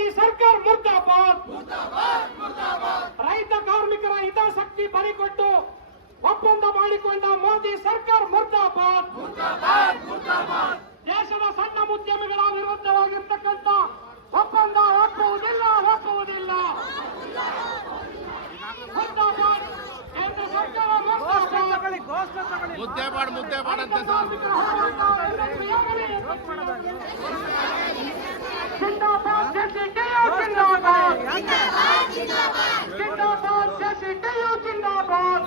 ಮೋದಿ ಸರ್ಕಾರ ಮುರ್ದಾಬಾದ್. ರೈತ ಕಾರ್ಮಿಕರ ಹಿತಾಸಕ್ತಿ ಬಲಿಕೊಟ್ಟು ಒಪ್ಪಂದ ಮಾಡಿಕೊಂಡ ಮೋದಿ ಸರ್ಕಾರ ಮುರ್ದಾಬಾದ್. ದೇಶದ ಸಣ್ಣ ಉದ್ಯಮಿಗಳ ವಿರುದ್ಧವಾಗಿರ್ತಕ್ಕಂಥ ಒಪ್ಪಂದ ಒಪ್ಪುವುದಿಲ್ಲ. ಮುರ್ದಾಬಾದ್. ಕೇಂದ್ರ ಸರ್ಕಾರ ಮುರ್ದಾಬಾದ್. ಮುದ್ದೆ ಮಾಡಂತೆ जिंदाबाद जेसीटीयू जिंदाबाद. जिंदाबाद जेसीटीयू जिंदाबाद.